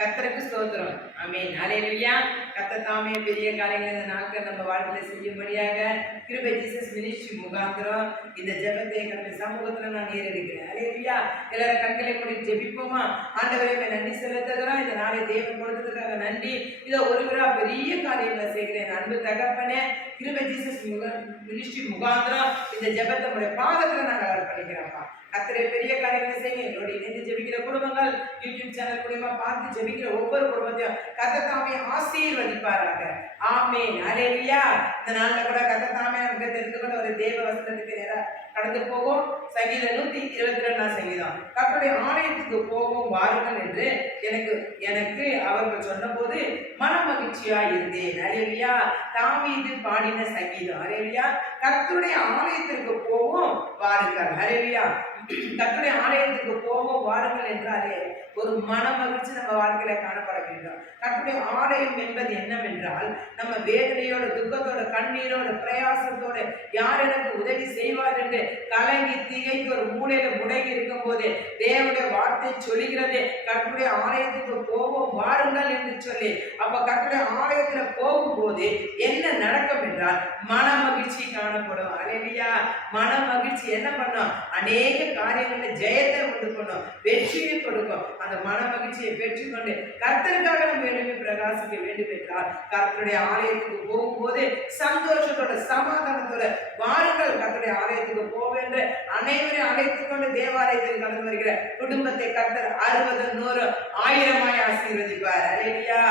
கர்த்தருக்கு ஸ்தோத்திரம். ஆமென். ஹல்லேலூயா. கர்த்தர் தாமே பெரிய காரியங்களை இந்த நாட்கள் நம்ம வாழ்க்கையில செய்யும்படியாக கிருபை ஜீசஸ் மினிஸ்ட்ரி முகாந்திரம் இந்த ஜெபத்தை கர்த்தர் சமூகத்துல நான் ஏறெடுக்கிறேன். ஹல்லேலூயா. எல்லாரும் கண்களை மூடி ஜெபிப்போமா? ஆண்டவரே நன்றி செலுத்துகிறோம். இந்த நாளை தேவன் கொடுத்ததுக்காக நன்றி. இதோ ஒருவரா பெரிய காரியங்களை செய்கிறேன். அன்பு தகப்பனே, கிருபை ஜீசஸ் மினிஸ்ட்ரி முகாந்திரம் இந்த ஜெபத்தை உடைய பாதத்துல நாங்கள் அர்ப்பணிக்கிறோம்ப்பா. கர்த்தரே பெரிய காரியங்களை செய்யுங்க. எங்களோட இணைந்து ஜெபிக்கிற குடும்பங்கள், யூடியூப் சேனல் மூலமா பார்த்து ஜெபிக்கிற ஒவ்வொரு குடும்பத்தையும் கர்த்தர் தாமே ஆசீர்வதிப்பாராக. ஆமென். ஹல்லேலூயா. இந்த நாள்ல கூட கர்த்தர் தாமே நமக்கு தெரிந்து கொண்ட ஒரு தேவ வசனத்துக்கு நேரா கடந்து போகும். சங்கீதம் 122 சங்கீதம். கர்த்தருடைய ஆலயத்துக்கு போகும் வாருங்கள் என்று எனக்கு அவர்கள் சொன்னபோது மன மகிழ்ச்சியா இருந்தேன். ஹல்லேலூயா. தாவீது பாடின சங்கீதம். ஹல்லேலூயா. கர்த்தருடைய ஆலயத்திற்கு போவோம் வாருங்கள். ஹல்லேலூயா. கர்த்தருடைய ஆலயத்துக்கு போவோம் வாருங்கள் என்றாலே ஒரு மன மகிழ்ச்சி நம்ம வாழ்க்கையில காணப்பட வேண்டும். கர்த்தருடைய ஆலயம் என்பது என்னவென்றால், நம்ம வேதனையோட, துக்கத்தோட, கண்ணீரோட, பிரயாசத்தோட யார் எனக்கு உதவி செய்வார் என்று கலங்கி திகைத்து ஒரு மூலையில முடங்கி இருக்கும் போது தேவனுடைய வார்த்தை சொல்லுகிறது, கர்த்தருடைய ஆலயத்துக்கு போவோம் வாருங்கள் என்று சொல்லி. அப்ப கர்த்தருடைய ஆலயத்துல போகும்போது என்ன நடக்கும் என்றால் மன மகிழ்ச்சி காணப்படும். ஹல்லேலூயா. மன மகிழ்ச்சி என்ன பண்ணும்? அநேக காரியங்களில் ஜெயத்தை உண்டு பண்ணும், வெற்றியை கொடுக்கும். அந்த மன மகிழ்ச்சியை பெற்றுக்கொண்டு கர்த்தருக்காக நம்ம எழுப்பி பிரகாசிக்க வேண்டும் என்றால் கர்த்தருடைய ஆலயத்துக்கு போகும்போது சந்தோஷத்தோட, சமாதானத்தோட வாருங்கள் கர்த்தருடைய ஆலயத்துக்கு போவென்று அனைவரையும் அழைத்துக் கொண்டு தேவாலயத்தில் கடந்து வருகிற குடும்பத்தை கர்த்தர் 60, 100, 1000 ஆசீர்வதிப்பார். ஹல்லேலூயா.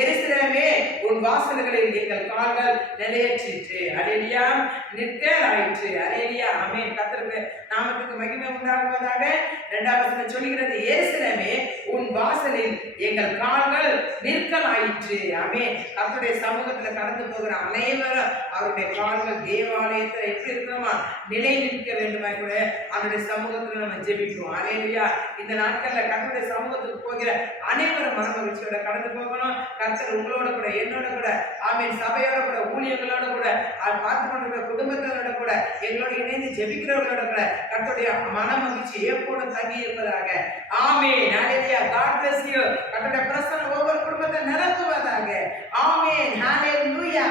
எருசலேமே, உன் வாசல்களில் எங்கள் கால்கள் நிலையற்றிற்று. ஹல்லேலூயா. நிற்கலாயிற்று. ஹல்லேலூயா. ஆமென். கர்த்தருக்கு நாமத்துக்கு மகிமை உண்டாகுவதாக. 2ஆம் வசனம் சொல்கிறது, எருசலேமே, உன் வாசலில் எங்கள் கால்கள் நிற்கலாயிற்று. ஆமென். கர்த்தருடைய சமூகத்துல கடந்து போகிற அனைவரும் அவருடைய கால்கள் தேவாலயத்துல எப்படி இருக்கணுமா? நிலை நிற்க வேண்டுமா கூட அவருடைய சமூகத்துல நம்ம ஜெபிப்போம். ஹல்லேலூயா. இந்த நாட்கள்ல கர்த்தருடைய சமூகத்துக்கு போகிற அனைவரும் மன மகிழ்ச்சியோட கடந்து போகணும். கர்த்தர் உங்களோட கூட, என்னோட கூட, ஆமென், சபையோட கூட, ஊழியர்களோட கூட, பார்த்து கொண்டிருக்கிற குடும்பங்களோட கூட, எங்களோட இணைந்து ஜெபிக்கிறவர்களோட கூட கர்த்தருடைய மன மகிழ்ச்சி எப்போதும் தங்கி இருப்பதாக. ஆமென். ஹல்லேலூயா. God bless you. கர்த்தருடைய பிரசன்னம் ஒவ்வொரு குடும்பத்தை நிரப்புவதாக. ஆமென். ஹல்லேலூயா.